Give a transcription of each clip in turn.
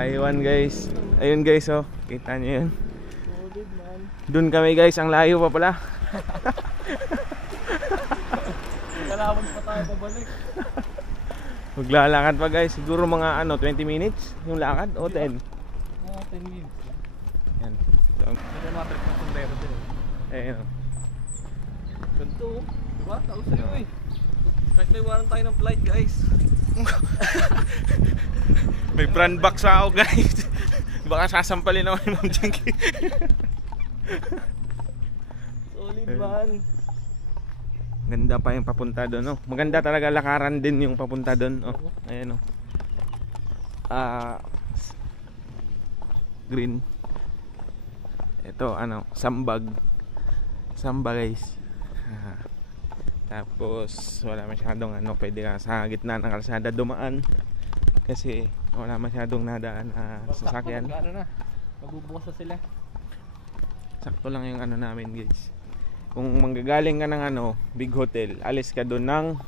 Taiwan guys. Ayun guys, oh. Kita nyo yun. Doon kami guys, ang layo pa pala. Kalaban pa tayo pabalik. Maglalakad pa guys, siguro mga 20 minutes yung lakad o 10. Mga 10 minutes. Yan. Hindi na matrip na sundero din. Ayun. Ganito, diba? Tao sa'yo eh. Kahit may iwanan tayo ng flight guys. May brand box ako guys. Baka sasampalin ako ni Ma'am Jinky. Solid man. Ganda pa yung papunta doon, no? Maganda talaga lakaran din yung papunta doon, oh. Ayan, oh. Green. Ito, sambag. Samba, guys. Tapos, wala masyadong pwede ka sa gitna ng kalsada dumaan. Kasi, wala masyadong nadaan na sasakyan. Na. Magbubukas na sila. Sakto lang yung namin, guys. Kung manggagaling ka ng big hotel, alis ka doon ng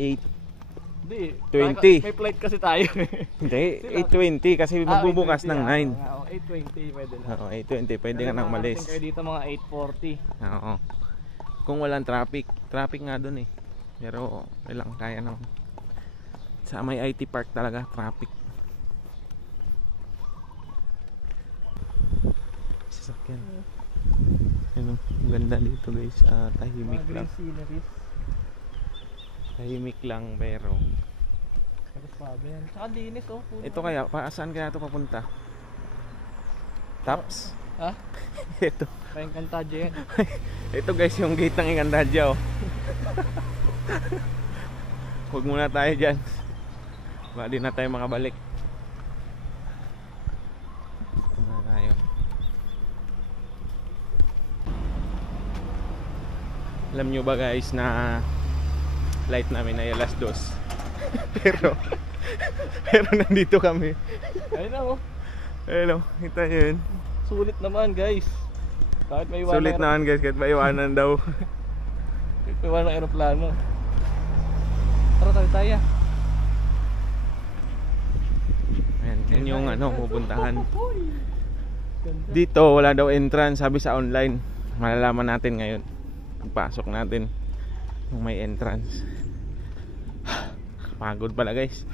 8:20. May flight kasi tayo. Hindi, 8:20 kasi magbubukas ng 9. 8:20 pwede lang. Oo, 8:20 pwede ka nang umalis. Kayo dito mga 8:40. Oo. Kung walang traffic nga doon eh. Pero ilang kaya naman. Sa may IT park talaga traffic. Sasakyan. Ano, ganda dito guys. Tahimik lang. Tahimik lang pero yan. Saka linis oh. ito kaya, saan kaya ito papunta? Taps? Ha? Ito. Pa-Encantadia yan. Ito guys yung gate ng Encantadia oh. Huwag muna tayo dyan. Baka di na tayo makabalik. Ito na tayo. Alam nyo ba guys na flight namin ay alas 2 pero nandito kami. Ayun na oh. Ayun oh, kita nyo yun. Sulit naman guys. Kahit may iwanan. Sulit naman guys, kahit may iwanan daw. Kahit may iwanan ng aeroplano. Tara tayo. Ayan, yun yung pupuntahan. Dito wala daw entrance, sabi sa online. Malalaman natin ngayon. Pagpasok natin kung may entrance. Pagod pala guys.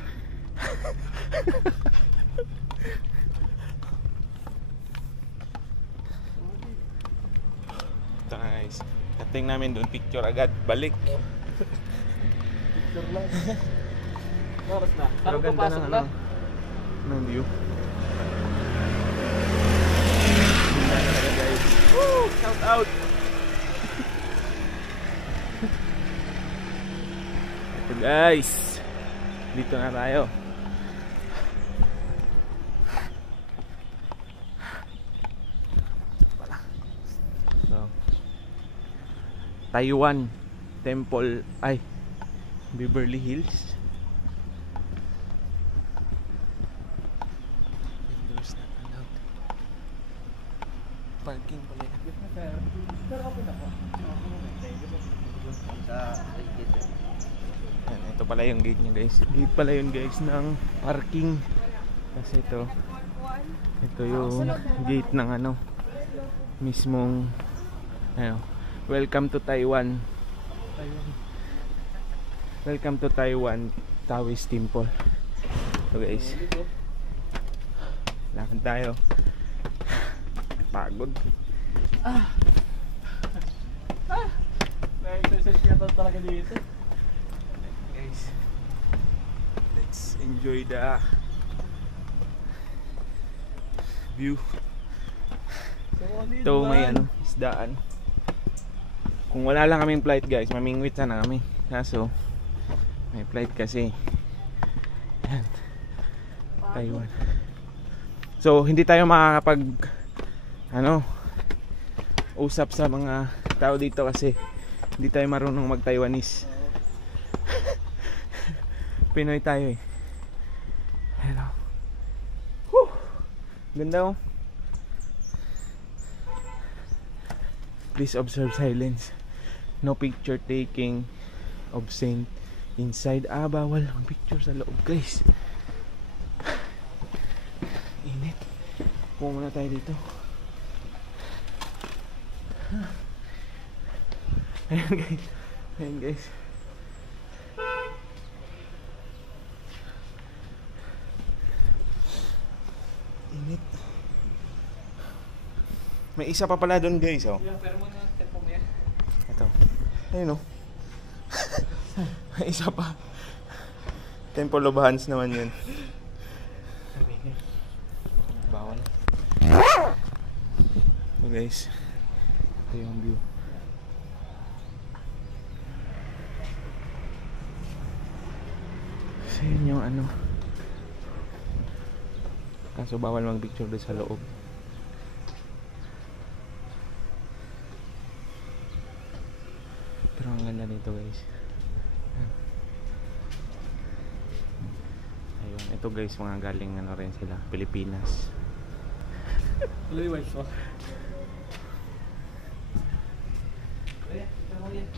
Ito guys, dating namin doon, picture agad, balik. Picture lang. Oras na. Pero ganda ng ng view. Ganda talaga guys. Woo! Shout out! Ito guys, dito na tayo. So, Taiwan Temple, ay Beverly Hills. Windows not allowed. Parking pala. Yan, ito pala yung gate niya guys. Gate pala yun guys ng parking. Kasi ito yung gate ng mismong welcome to Taiwan. Welcome to Taiwan Taoist Temple. So guys, lakad tayo. Pagod. Na-exercise ka talaga dito. Guys, let's enjoy the view. Ito may isdaan. Kung wala lang kaming flight guys, mamingwit sana kami. Kaso may flight kasi. Yan. Taiwan. So hindi tayo makakapag usap sa mga tao dito kasi hindi tayo marunong mag-Taiwanese. Pinoy tayo eh. Hello. Whew. Ganda oh. Please observe silence. No picture taking of saint inside. Bawal ang picture sa loob guys. Upo muna tayo dito. Ayan guys. Ayan guys. Init. May isa pa pala doon guys, oh. Yeah, pero muna ang tempo mo yan. Ito. Ayun, oh. May isa pa. Temple of Hands naman yun. Bawal. So guys, ito yung view. So yun yung ano. Kaso bawal mag-picture doon sa loob. Pero ang ganda nito guys. Ayun, ito guys, mga galing ano rin sila, Pilipinas. Hello, wife mo. Ayan, ito mo yan.